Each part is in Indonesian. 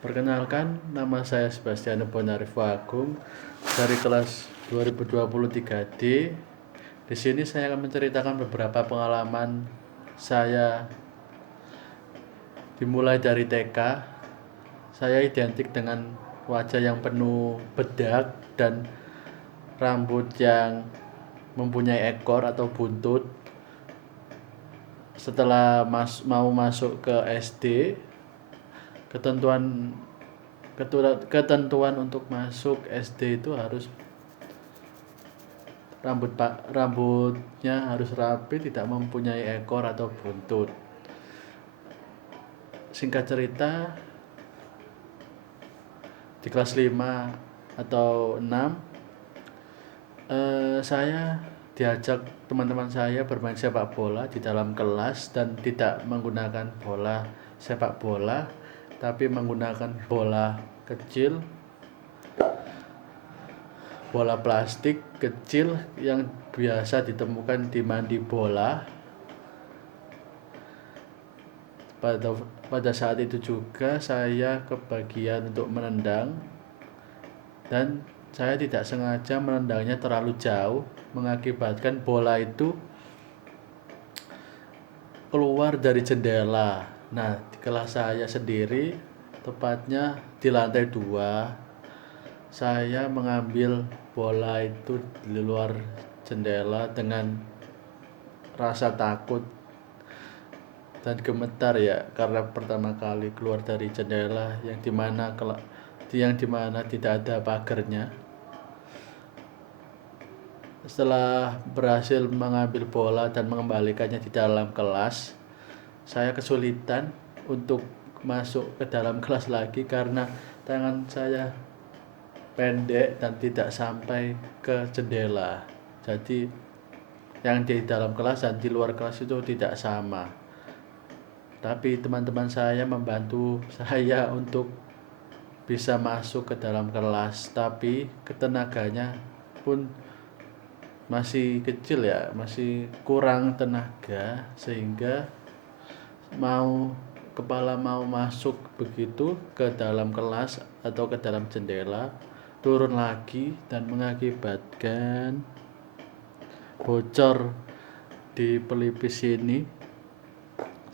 Perkenalkan, nama saya Sebastiano Bonarifo Agung dari kelas 2020 3D. Di sini saya akan menceritakan beberapa pengalaman saya dimulai dari TK. Saya identik dengan wajah yang penuh bedak dan rambut yang mempunyai ekor atau buntut. Setelah mau masuk ke SD, ketentuan ketentuan untuk masuk SD itu harus rambutnya harus rapi, tidak mempunyai ekor atau buntut. Singkat cerita, di kelas 5 atau 6 saya diajak teman-teman saya bermain sepak bola di dalam kelas dan tidak menggunakan bola sepak bola, tapi menggunakan bola kecil, bola plastik kecil yang biasa ditemukan di mandi bola. Pada saat itu juga saya kebagian untuk menendang, dan saya tidak sengaja menendangnya terlalu jauh, mengakibatkan bola itu keluar dari jendela. Nah, di kelas saya sendiri, tepatnya di lantai 2, saya mengambil bola itu di luar jendela dengan rasa takut dan gemetar ya, karena pertama kali keluar dari jendela yang dimana tidak ada pagarnya. Setelah berhasil mengambil bola dan mengembalikannya di dalam kelas, saya kesulitan untuk masuk ke dalam kelas lagi karena tangan saya pendek dan tidak sampai ke jendela. Jadi yang di dalam kelas dan di luar kelas itu tidak sama. Tapi teman-teman saya membantu saya untuk bisa masuk ke dalam kelas, tapi ketenaganya pun masih kecil ya, masih kurang tenaga, sehingga kepala mau masuk begitu ke dalam kelas atau ke dalam jendela, turun lagi dan mengakibatkan bocor di pelipis ini,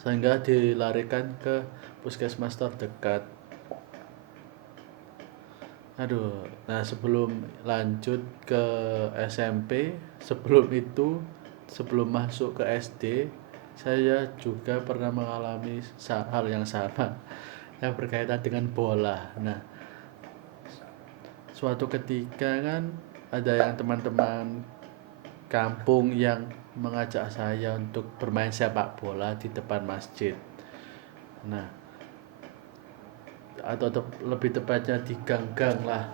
sehingga dilarikan ke puskesmas terdekat. Nah, sebelum lanjut ke SMP, sebelum masuk ke SD, saya juga pernah mengalami hal yang sama yang berkaitan dengan bola. Nah, suatu ketika kan ada yang teman-teman kampung yang mengajak saya untuk bermain sepak bola di depan masjid. Nah, atau lebih tepatnya di gang-gang lah.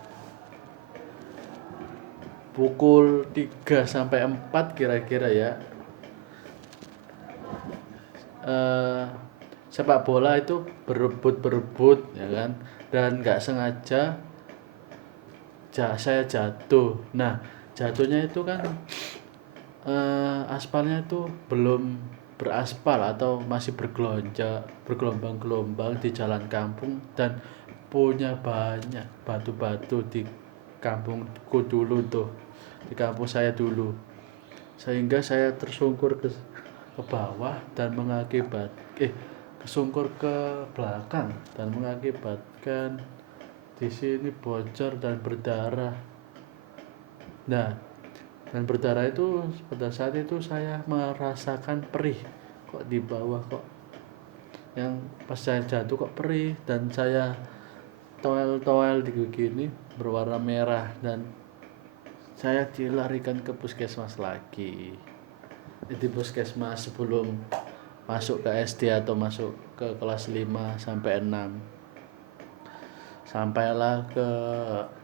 Pukul 3 sampai 4 kira-kira ya. Sepak bola itu berebut ya kan, dan nggak sengaja saya jatuh. Nah, jatuhnya itu kan aspalnya itu belum beraspal atau masih bergelombang-gelombang di jalan kampung, dan punya banyak batu-batu di kampungku dulu tuh, di kampung saya dulu, sehingga saya tersungkur ke bawah dan kesungkur ke belakang dan mengakibatkan di sini bocor dan berdarah. Nah, dan berdarah itu pada saat itu saya merasakan perih, kok di bawah kok, yang pas saya jatuh kok perih, dan saya toel di gigi berwarna merah, dan saya dilarikan ke puskesmas lagi. Di puskesmas sebelum masuk ke SD atau masuk ke kelas 5 sampai 6. Sampailah ke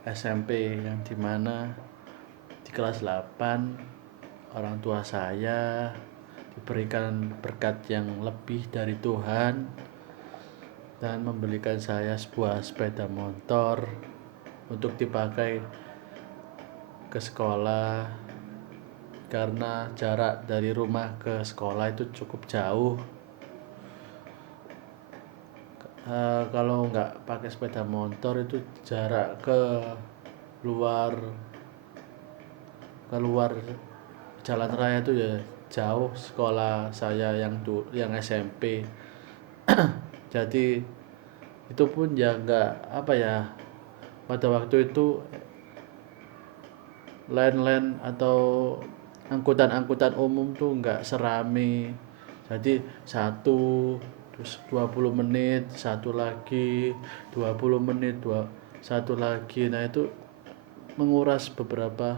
SMP yang dimana di kelas 8 orang tua saya diberikan berkat yang lebih dari Tuhan dan membelikan saya sebuah sepeda motor untuk dipakai ke sekolah, karena jarak dari rumah ke sekolah itu cukup jauh. kalau nggak pakai sepeda motor itu jarak luar ke luar jalan raya itu ya jauh. Sekolah saya yang SMP. Jadi itu pun ya nggak apa ya, pada waktu itu line atau angkutan umum tuh nggak serami. Jadi satu terus 20 menit satu lagi, 20 menit satu lagi. Nah itu menguras beberapa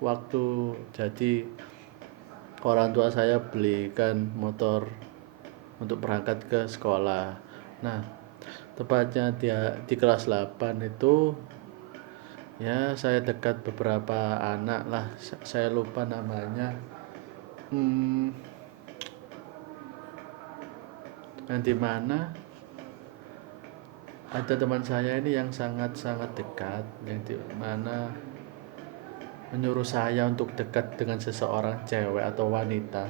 waktu. Jadi orang tua saya belikan motor untuk berangkat ke sekolah. Nah tepatnya di kelas 8 itu ya saya dekat beberapa anak lah, saya lupa namanya. Yang dimana ada teman saya ini yang sangat-sangat dekat, yang dimana menyuruh saya untuk dekat dengan seseorang cewek atau wanita,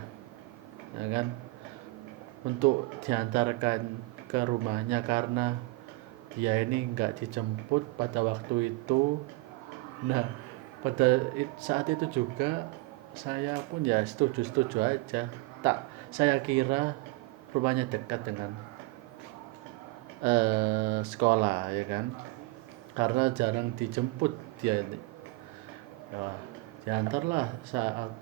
ya kan, untuk diantarkan ke rumahnya karena dia ini nggak dijemput pada waktu itu. Nah pada saat itu juga saya pun ya setuju aja. Saya kira rumahnya dekat dengan sekolah, ya kan, karena jarang dijemput dia ini. Ya, diantarlah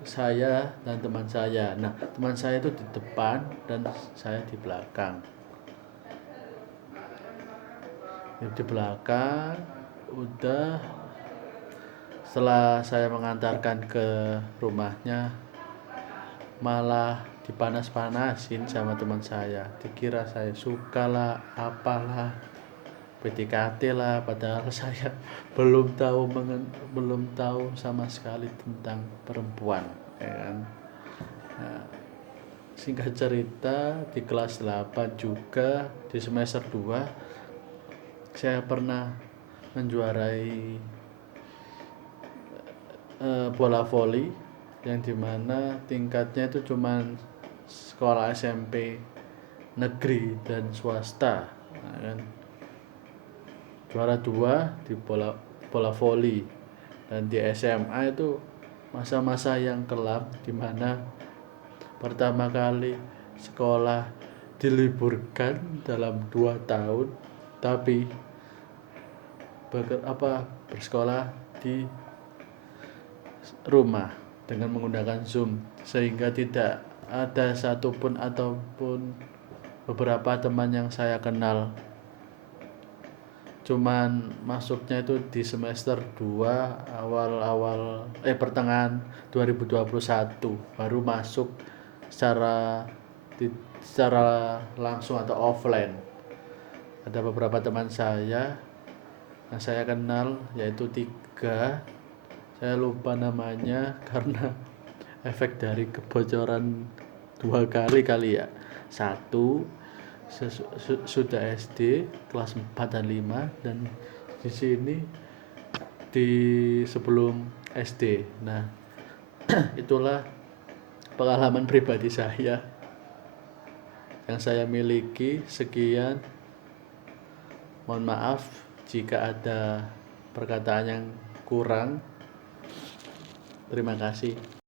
saya dan teman saya. Nah teman saya itu di depan dan saya di belakang. Di belakang udah, setelah saya mengantarkan ke rumahnya malah dipanas-panasin sama teman saya. Dikira saya suka lah, apalah, PDKT lah, padahal saya belum tahu sama sekali tentang perempuan, ya kan. Nah, singkat cerita di kelas 8 juga di semester 2 saya pernah menjuarai bola voli, yang dimana tingkatnya itu cuman sekolah SMP negeri dan swasta, nah, kan, juara 2 di bola voli. Dan di SMA itu masa-masa yang kelam, dimana pertama kali sekolah diliburkan dalam 2 tahun, tapi bersekolah di rumah dengan menggunakan Zoom, sehingga tidak ada satupun ataupun beberapa teman yang saya kenal. Cuman masuknya itu di semester 2 pertengahan 2021 baru masuk secara langsung atau offline. Ada beberapa teman saya yang saya kenal, yaitu 3. Saya lupa namanya karena efek dari kebocoran 2 kali ya. 1 sudah SD kelas 4 dan 5, dan di sini di sebelum SD. Nah itulah pengalaman pribadi saya yang saya miliki. Sekian, mohon maaf jika ada perkataan yang kurang. Terima kasih.